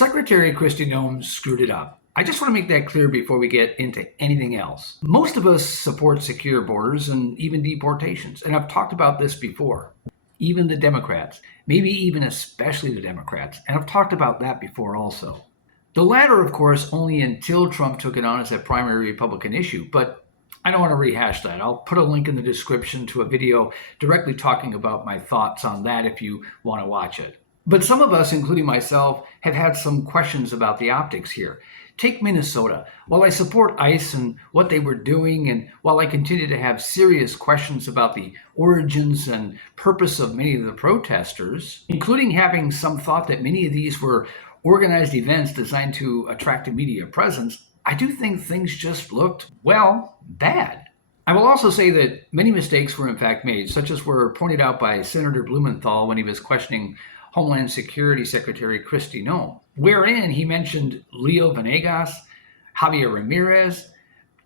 Secretary Kristi Noem screwed it up. I just want to make that clear before we get into anything else. Most of us support secure borders and even deportations, and I've talked about this before. Even the Democrats, maybe even especially the Democrats, and I've talked about that before also. The latter, of course, only until Trump took it on as a primary Republican issue, but I don't want to rehash that. I'll put a link in the description to a video directly talking about my thoughts on that if you want to watch it. But some of us, including myself, have had some questions about the optics here. Take Minnesota. While I support ICE and what they were doing, and while I continue to have serious questions about the origins and purpose of many of the protesters, including having some thought that many of these were organized events designed to attract a media presence, I do think things just looked, well, bad. I will also say that many mistakes were in fact made, such as were pointed out by Senator Blumenthal when he was questioning Homeland Security Secretary Kristi Noem, wherein he mentioned Leo Venegas, Javier Ramirez,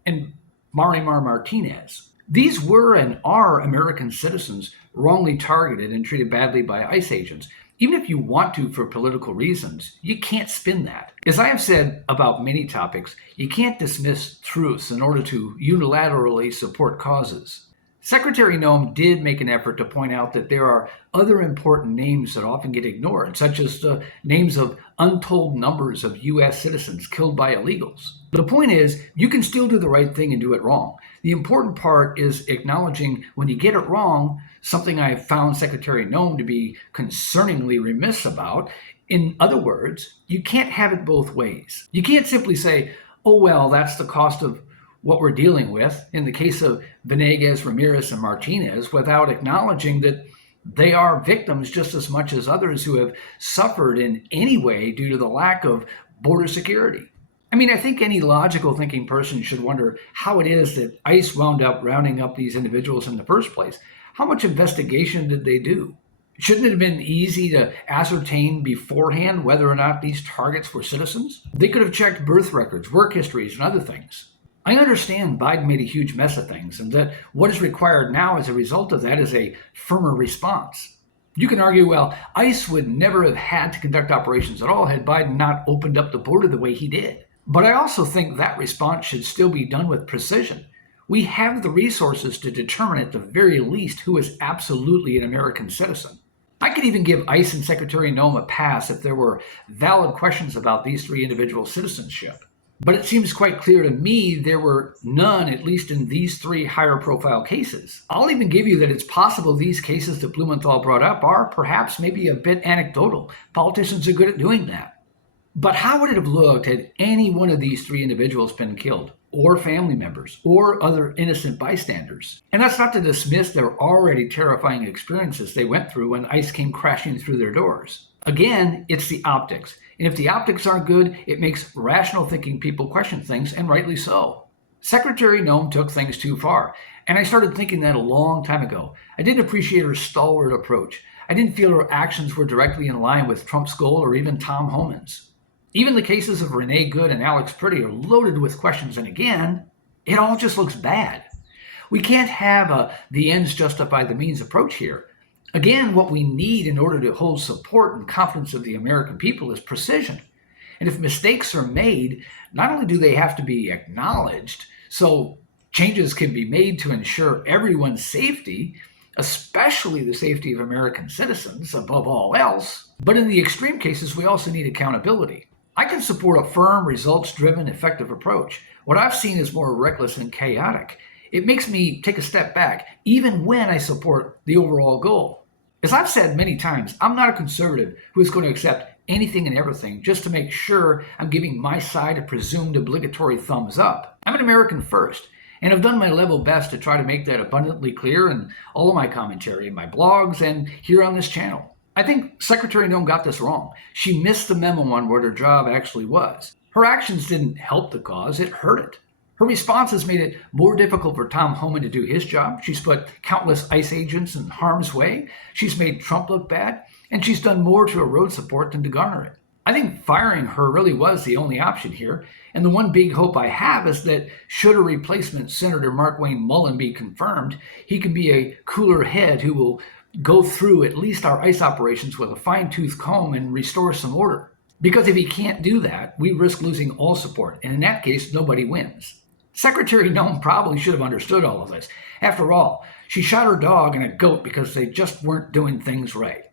and Marimar Martinez. These were and are American citizens wrongly targeted and treated badly by ICE agents. Even if you want to for political reasons, you can't spin that. As I have said about many topics, you can't dismiss truths in order to unilaterally support causes. Secretary Noem did make an effort to point out that there are other important names that often get ignored, such as the names of untold numbers of U.S. citizens killed by illegals. The point is, you can still do the right thing and do it wrong. The important part is acknowledging when you get it wrong, something I found Secretary Noem to be concerningly remiss about. In other words, you can't have it both ways. You can't simply say, oh, well, that's the cost of what we're dealing with in the case of Venegas, Ramirez, and Martinez, without acknowledging that they are victims just as much as others who have suffered in any way due to the lack of border security. I mean, I think any logical thinking person should wonder how it is that ICE wound up rounding up these individuals in the first place. How much investigation did they do? Shouldn't it have been easy to ascertain beforehand whether or not these targets were citizens? They could have checked birth records, work histories, and other things. I understand Biden made a huge mess of things, and that what is required now as a result of that is a firmer response. You can argue, well, ICE would never have had to conduct operations at all had Biden not opened up the border the way he did. But I also think that response should still be done with precision. We have the resources to determine at the very least who is absolutely an American citizen. I could even give ICE and Secretary Noem a pass if there were valid questions about these three individuals' citizenship. But it seems quite clear to me there were none, at least in these three higher profile cases. I'll even give you that it's possible these cases that Blumenthal brought up are perhaps maybe a bit anecdotal. Politicians are good at doing that. But how would it have looked had any one of these three individuals been killed, or family members, or other innocent bystanders? And that's not to dismiss their already terrifying experiences they went through when ICE came crashing through their doors. Again, it's the optics. And if the optics aren't good, it makes rational thinking people question things, and rightly so. Secretary Noem took things too far, and I started thinking that a long time ago. I didn't appreciate her stalwart approach. I didn't feel her actions were directly in line with Trump's goal or even Tom Homan's. Even the cases of Renee Good and Alex Priddy are loaded with questions, and again, it all just looks bad. We can't have a the ends justify the means approach here. Again, what we need in order to hold support and confidence of the American people is precision. And if mistakes are made, not only do they have to be acknowledged, so changes can be made to ensure everyone's safety, especially the safety of American citizens above all else, but in the extreme cases, we also need accountability. I can support a firm, results-driven, effective approach. What I've seen is more reckless and chaotic. It makes me take a step back, even when I support the overall goal. As I've said many times, I'm not a conservative who is going to accept anything and everything just to make sure I'm giving my side a presumed obligatory thumbs up. I'm an American first, and have done my level best to try to make that abundantly clear in all of my commentary, in my blogs, and here on this channel. I think Secretary Noem got this wrong. She missed the memo on what her job actually was. Her actions didn't help the cause, it hurt it. Her responses made it more difficult for Tom Homan to do his job. She's put countless ICE agents in harm's way. She's made Trump look bad, and she's done more to erode support than to garner it. I think firing her really was the only option here, and the one big hope I have is that should a replacement Senator Markwayne Mullin be confirmed, he can be a cooler head who will go through at least our ICE operations with a fine-tooth comb and restore some order. Because if he can't do that, we risk losing all support, and in that case, nobody wins. Secretary Noem probably should have understood all of this. After all, she shot her dog and a goat because they just weren't doing things right.